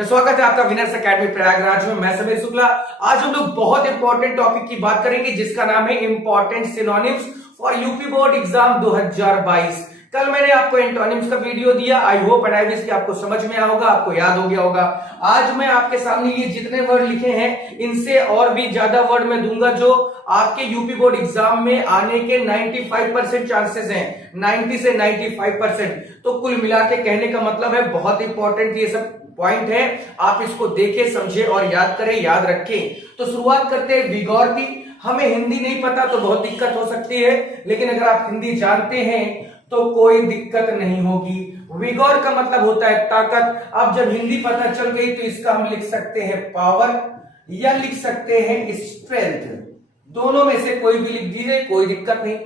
तो स्वागत है आपका विनर्स एकेडमी प्रयागराज में। मैं समीर शुक्ला। आज हम लोग बहुत इंपॉर्टेंट टॉपिक की बात करेंगे जिसका नाम है important synonyms for UP board exam 2022। कल मैंने आपको एंटोनिम्स का वीडियो दिया। I hope and I wish कि आपको समझ में आया होगा, आपको याद हो गया होगा। आज मैं आपके सामने ये जितने वर्ड लिखे हैं इनसे और भी ज्यादा वर्ड मैं दूंगा जो आपके यूपी बोर्ड एग्जाम में आने के 95% चांसेस हैं, 90 से 95%। तो कुल मिला के कहने का मतलब है बहुत इंपॉर्टेंट ये सब पॉइंट है, आप इसको देखें, समझे और याद करें, याद रखें। तो शुरुआत करते हैं विगोर की। हमें हिंदी नहीं पता तो बहुत दिक्कत हो सकती है, लेकिन अगर आप हिंदी जानते हैं तो कोई दिक्कत नहीं होगी। विगोर का मतलब होता है ताकत। अब जब हिंदी पता चल गई तो इसका हम लिख सकते हैं पावर या लिख सकते हैं स्ट्रेंथ। दोनों में से कोई भी लिख दीजिए, कोई दिक्कत नहीं।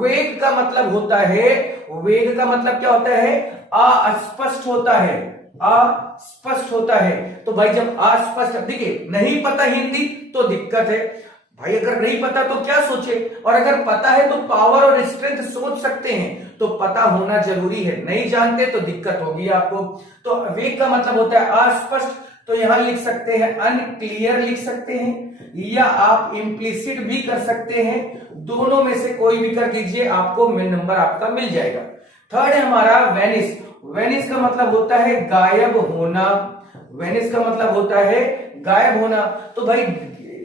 वेग का मतलब होता है, वेग का मतलब क्या होता है? अस्पष्ट होता है, अस्पष्ट होता है। तो भाई जब अस्पष्ट, देखिए नहीं पता हिंदी तो दिक्कत है भाई। अगर नहीं पता तो क्या सोचे, और अगर पता है तो पावर और स्ट्रेंथ सोच सकते हैं। तो पता होना जरूरी है, नहीं जानते तो दिक्कत होगी आपको। तो वेग का मतलब होता है अस्पष्ट, तो यहां लिख सकते हैं अनक्लियर लिख सकते हैं, या आप इम्प्लिसिट भी कर सकते हैं। दोनों में से कोई भी कर दीजिए, आपको नंबर आपका मिल जाएगा। थर्ड है हमारा वेनिस। वेनिस का मतलब होता है गायब होना। वेनिस का मतलब होता है गायब होना। तो भाई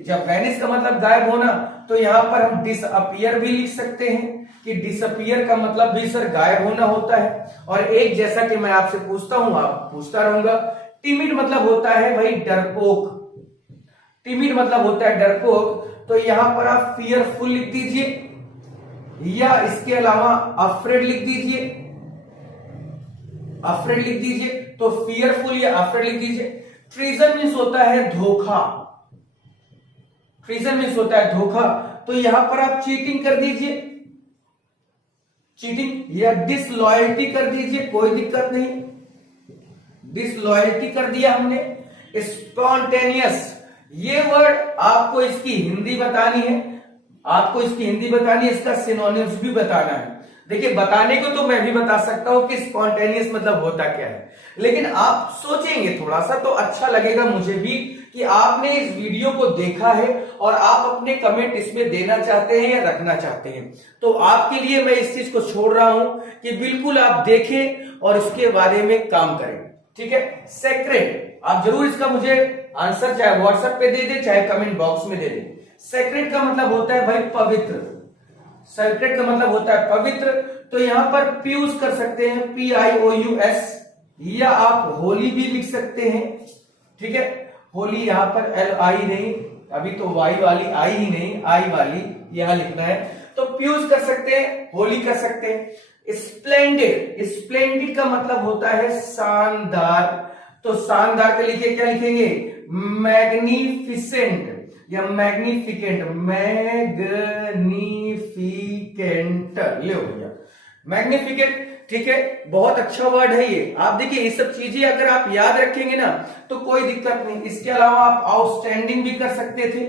जब वेनिस का मतलब गायब होना तो यहां पर हम डिसअपियर भी लिख सकते हैं कि डिसअपियर का मतलब भी सर गायब होना होता है। और एक जैसा कि मैं आपसे पूछता हूं आप पूछता रहूंगा, टिमिड मतलब होता है भाई डरपोक। टिमिड मतलब होता है डरपोक। तो यहां पर आप फियरफुल लिख दीजिए, या इसके अलावा अफ्रेड लिख दीजिए, अफ्रेड लिख दीजिए। तो फियरफुल या अफ्रेड लिख दीजिए। ट्रीजन मीन्स होता है धोखा, ट्रीजन मीन्स होता है धोखा। तो यहां पर आप चीटिंग कर दीजिए, चीटिंग, या डिसलॉयल्टी कर दीजिए, कोई दिक्कत नहीं। डिसलॉयल्टी कर दिया हमने। स्पॉन्टेनियस, ये वर्ड आपको इसकी हिंदी बतानी है, आपको इसकी हिंदी बतानी है, इसका सिनोनिम्स भी बताना है। देखिए बताने को तो मैं भी बता सकता हूं कि स्पॉन्टेनियस मतलब होता क्या है, लेकिन आप सोचेंगे थोड़ा सा तो अच्छा लगेगा मुझे भी कि आपने इस वीडियो को देखा है और आप अपने कमेंट इसमें देना चाहते हैं या रखना चाहते हैं। तो आपके लिए मैं इस चीज को छोड़ रहा हूं कि बिल्कुल आप देखें और इसके बारे में काम करें, ठीक है। सेक्रेट, आप जरूर इसका मुझे आंसर चाहे व्हाट्सएप पे दे दे चाहे कमेंट बॉक्स में दे दे। सेक्रेट का मतलब होता है भाई पवित्र। सेक्रेट का मतलब होता है पवित्र। तो यहां पर पीयूष कर सकते हैं, PIOUS, या आप होली भी लिख सकते हैं, ठीक है। होली यहां पर LI नहीं, अभी तो वाई वाली आई ही नहीं, आई वाली यहां लिखना है। तो पीयूष कर सकते हैं, होली कर सकते हैं। स्प्लेंडेड, स्प्लेंडेड का मतलब होता है शानदार। तो शानदार के लिए क्या लिखेंगे? मैग्निफिसेंट या मैग्निफिकेंट, मैग्निफिकेंट ले भैया, मैग्निफिकेंट, ठीक है। बहुत अच्छा वर्ड है ये। आप देखिए ये सब चीजें अगर आप याद रखेंगे ना तो कोई दिक्कत नहीं। इसके अलावा आप आउटस्टैंडिंग भी कर सकते थे,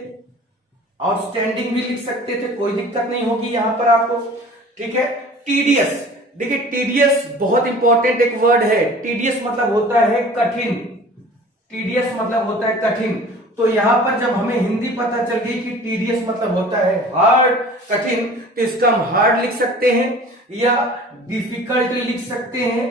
आउटस्टैंडिंग भी लिख सकते थे, कोई दिक्कत नहीं होगी यहां पर आपको, ठीक है। टीडियस, देखिए टीडियस बहुत इंपॉर्टेंट एक वर्ड है। टीडियस मतलब होता है कठिन, टीडियस मतलब होता है कठिन। तो यहां पर जब हमें हिंदी पता चल गई कि टीडियस मतलब होता है हार्ड, कठिन, तो इसका हम हार्ड लिख सकते हैं या डिफिकल्ट लिख सकते हैं।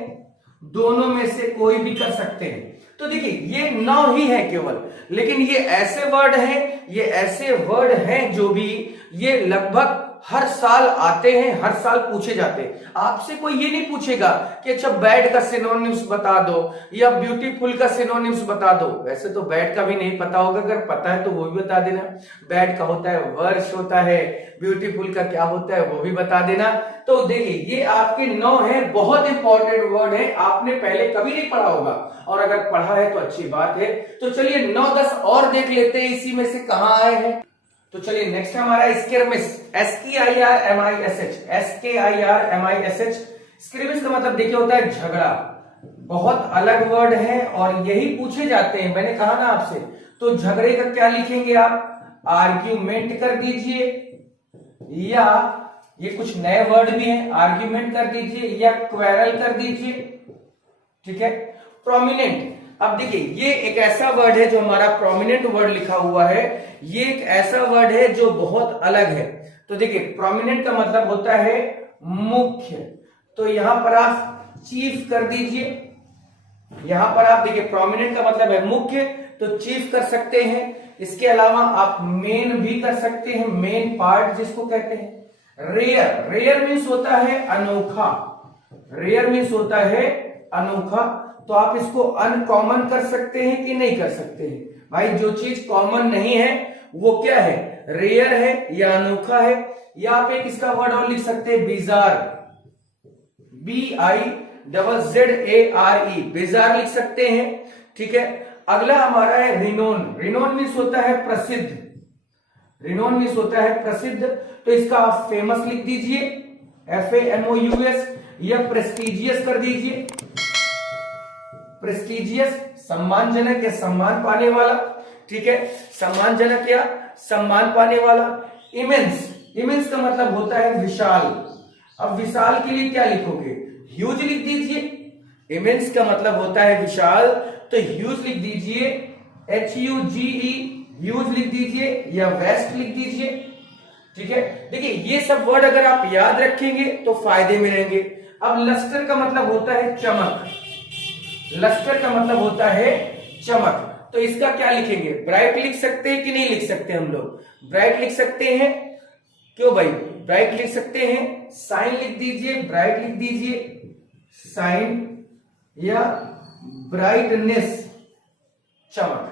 दोनों में से कोई भी कर सकते हैं। तो देखिए ये 9 ही है केवल, लेकिन ये ऐसे वर्ड हैं, ये ऐसे वर्ड हैं जो भी ये लगभग हर साल आते हैं, हर साल पूछे जाते हैं। आपसे कोई ये नहीं पूछेगा कि अच्छा बैड का सिनोनिम्स बता दो या ब्यूटीफुल का सिनोनिम्स बता दो। वैसे तो बैड का भी नहीं पता होगा, अगर पता है तो वो भी बता देना। बैड का होता है वर्ष होता है, ब्यूटीफुल का क्या होता है वो भी बता देना। तो देखिए ये आपके 9 है, बहुत इंपॉर्टेंट वर्ड है, आपने पहले कभी नहीं पढ़ा होगा, और अगर पढ़ा है तो अच्छी बात है। तो चलिए 9-10 और देख लेते हैं इसी में से कहां आए हैं। तो चलिए नेक्स्ट हमारा स्केरमिस, SKIRMISH, SKIRMISH। स्केरमिस का मतलब देखिए होता है झगड़ा। बहुत अलग वर्ड है और यही पूछे जाते हैं, मैंने कहा ना आपसे। तो झगड़े का क्या लिखेंगे आप? आर्ग्यूमेंट कर दीजिए, या ये कुछ नए वर्ड भी हैं, आर्ग्यूमेंट कर दीजिए या क्वेरल कर दीजिए, ठीक है। प्रोमिनेंट, अब देखिए ये एक ऐसा वर्ड है जो हमारा प्रोमिनेंट वर्ड लिखा हुआ है, ये एक ऐसा वर्ड है जो बहुत अलग है। तो देखिए प्रोमिनेंट का मतलब होता है मुख्य, तो यहां पर आप चीफ कर दीजिए। यहां पर आप देखिए प्रोमिनेंट का मतलब है मुख्य, तो चीफ कर सकते हैं। इसके अलावा आप मेन भी कर सकते हैं, मेन पार्ट जिसको कहते हैं। रेयर, रेयर मीन्स होता है अनोखा, रेयर मीन्स होता है अनोखा। तो आप इसको अनकॉमन कर सकते हैं कि नहीं कर सकते हैं? भाई जो चीज कॉमन नहीं है वो क्या है? रेयर है या अनोखा है। या आप एक इसका वर्ड और लिख सकते हैं बिजार, BIZZARE, बिजार लिख सकते हैं। ठीक है, अगला हमारा है रिनोन। रिनोन मीन्स होता है प्रसिद्ध, रिनोन मीन्स होता है प्रसिद्ध, तो इसका आप फेमस लिख दीजिए, FAMOUS, या प्रेस्टिजियस कर दीजिए। प्रेस्टिजियस सम्मानजनक या सम्मान पाने वाला, ठीक है, सम्मानजनक या सम्मान पाने वाला। इमेंस, इमेंस का मतलब होता है विशाल। अब विशाल के लिए क्या लिखोगे? ह्यूज लिख दीजिए। इमेंस का मतलब होता है विशाल, तो ह्यूज लिख दीजिए, HUGE, ह्यूज लिख दीजिए, या वेस्ट लिख दीजिए। ठीक है, देखिए ये सब वर्ड अगर आप याद रखेंगे तो फायदे में रहेंगे। अब लस्टर का मतलब होता है चमक, लस्टर का मतलब होता है चमक, तो इसका क्या लिखेंगे? ब्राइट लिख सकते हैं कि नहीं लिख सकते? हम लोग ब्राइट लिख सकते हैं। क्यों भाई? ब्राइट लिख सकते हैं। साइन लिख दीजिए, ब्राइट लिख दीजिए, साइन, या ब्राइटनेस, चमक।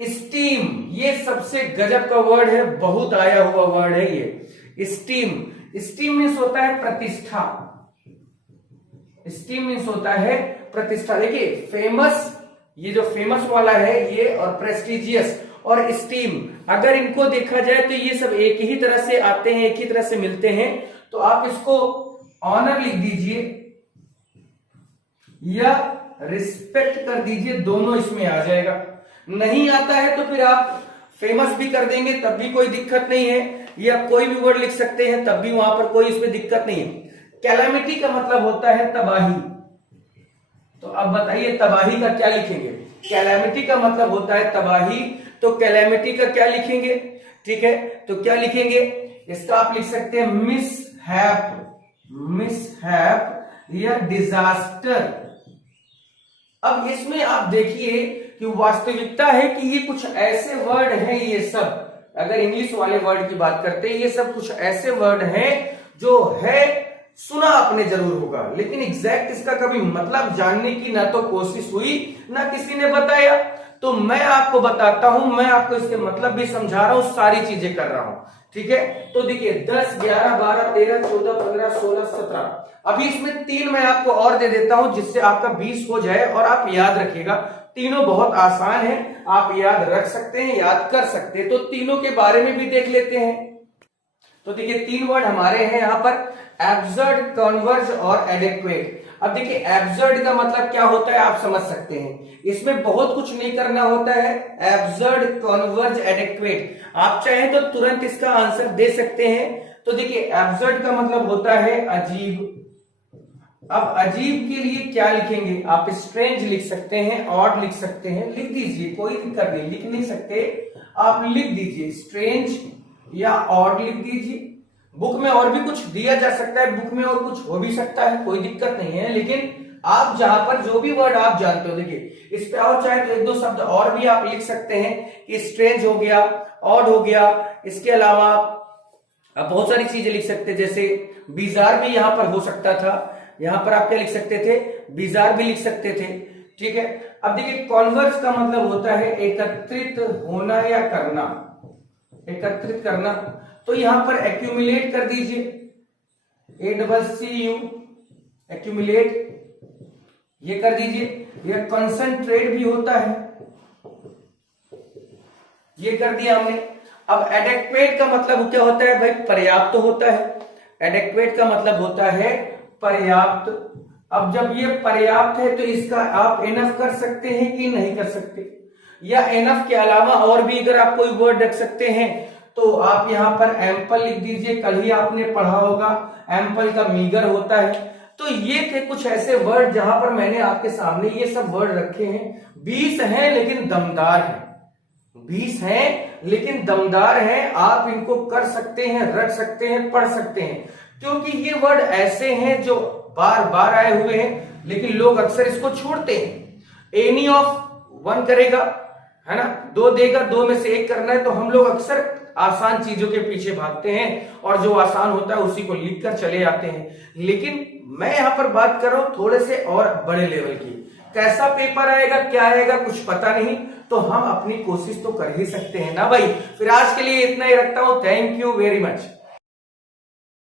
स्टीम, ये सबसे गजब का वर्ड है, बहुत आया हुआ वर्ड है ये स्टीम। स्टीम मीन्स होता है प्रतिष्ठा, स्टीम मीन्स होता है प्रतिष्ठा। देखिए फेमस, ये जो फेमस वाला है ये, और प्रेस्टिजियस और स्टीम, अगर इनको देखा जाए तो ये सब एक ही तरह से आते हैं, एक ही तरह से मिलते हैं। तो आप इसको ऑनर लिख दीजिए या रिस्पेक्ट कर दीजिए, दोनों इसमें आ जाएगा। नहीं आता है तो फिर आप फेमस भी कर देंगे तब भी कोई दिक्कत नहीं है, या कोई भी वर्ड लिख सकते हैं तब भी वहां पर कोई इसमें दिक्कत नहीं है। कैलामिटी का मतलब होता है तबाही, तो अब बताइए तबाही का क्या लिखेंगे? कैलामिटी का मतलब होता है तबाही, तो कैलामिटी का क्या लिखेंगे? ठीक है, तो क्या लिखेंगे? इसका आप लिख सकते हैं मिसहैप, मिसहैप या डिजास्टर। अब इसमें आप देखिए कि वास्तविकता है कि ये कुछ ऐसे वर्ड हैं, ये सब अगर इंग्लिश वाले वर्ड की बात करते हैं, ये सब कुछ ऐसे वर्ड हैं जो है सुना आपने जरूर होगा, लेकिन एग्जैक्ट इसका कभी मतलब जानने की ना तो कोशिश हुई ना किसी ने बताया। तो मैं आपको बताता हूं, मैं आपको इसके मतलब भी समझा रहा हूं, सारी चीजें कर रहा हूं। ठीक है, तो देखिए 10, 11, 12, 13, 14, 15, 16, 17, अभी इसमें 3 मैं आपको और दे देता हूं जिससे आपका 20 हो जाए और आप याद रखिएगा। तीनों बहुत आसान है, आप याद रख सकते हैं, याद कर सकते हैं। तो तीनों के बारे में भी देख लेते हैं। तो देखिए 3 वर्ड हमारे हैं यहाँ पर, एब्सर्ड, कन्वर्ज और एडेक्वेट। अब देखिए एब्सर्ड का मतलब क्या होता है आप समझ सकते हैं, इसमें बहुत कुछ नहीं करना होता है। एब्सर्ड, कन्वर्ज, एडेक्वेट, आप चाहें तो तुरंत इसका आंसर दे सकते हैं। तो देखिए एब्सर्ड का मतलब होता है अजीब। अब अजीब के लिए क्या लिखेंगे आप? स्ट्रेंज लिख सकते हैं, ऑड लिख सकते हैं, लिख दीजिए, कोई दिक्कत नहीं। लिख नहीं सकते आप लिख दीजिए, स्ट्रेंज या ऑड लिख दीजिए। बुक में और भी कुछ दिया जा सकता है, बुक में और कुछ हो भी सकता है, कोई दिक्कत नहीं है। लेकिन आप जहां पर जो भी वर्ड आप जानते हो, देखिए इस पे और चाहे तो 1-2 शब्द और भी आप लिख सकते हैं कि स्ट्रेंज हो गया, ऑड हो गया। इसके अलावा आप बहुत सारी चीजें लिख सकते हैं, जैसे बिजार भी यहां पर हो सकता था। यहां पर आप क्या लिख सकते थे? बिजार भी लिख सकते थे। ठीक है, अब देखिए कॉन्वर्ज का मतलब होता है एकत्रित होना या करना, एकत्रित करना। तो यहां पर एक्यूमुलेट कर दीजिए, ACCU, एक्यूमुलेट, ये कर दीजिए। यह कंसंट्रेट भी होता है, ये कर दिया हमने। अब एडेक्वेट का मतलब क्या होता है भाई? पर्याप्त तो होता है। एडेक्वेट का मतलब होता है पर्याप्त। अब जब ये पर्याप्त है तो इसका आप एनफ कर सकते हैं कि नहीं कर सकते, या एनफ के अलावा और भी अगर आप कोई वर्ड रख सकते हैं तो आप यहां पर एम्पल लिख दीजिए। कल ही आपने पढ़ा होगा एम्पल का मीगर होता है। तो ये थे कुछ ऐसे वर्ड जहां पर मैंने आपके सामने ये सब वर्ड रखे हैं। 20 हैं लेकिन दमदार हैं, 20 हैं लेकिन दमदार हैं। आप इनको कर सकते हैं, रख सकते हैं, पढ़ सकते हैं, क्योंकि ये वर्ड ऐसे हैं जो बार बार आए हुए हैं, लेकिन लोग अक्सर इसको छोड़ते हैं। एनी ऑफ 1 करेगा, है ना, 2 देगा, 2 में से 1 करना है, तो हम लोग अक्सर आसान चीजों के पीछे भागते हैं और जो आसान होता है उसी को लिख कर चले जाते हैं। लेकिन मैं यहां पर बात कर रहा हूं थोड़े से और बड़े लेवल की। कैसा पेपर आएगा, क्या आएगा, कुछ पता नहीं, तो हम अपनी कोशिश तो कर ही सकते हैं ना भाई। फिर आज के लिए इतना ही रखता हूं। Thank you very much.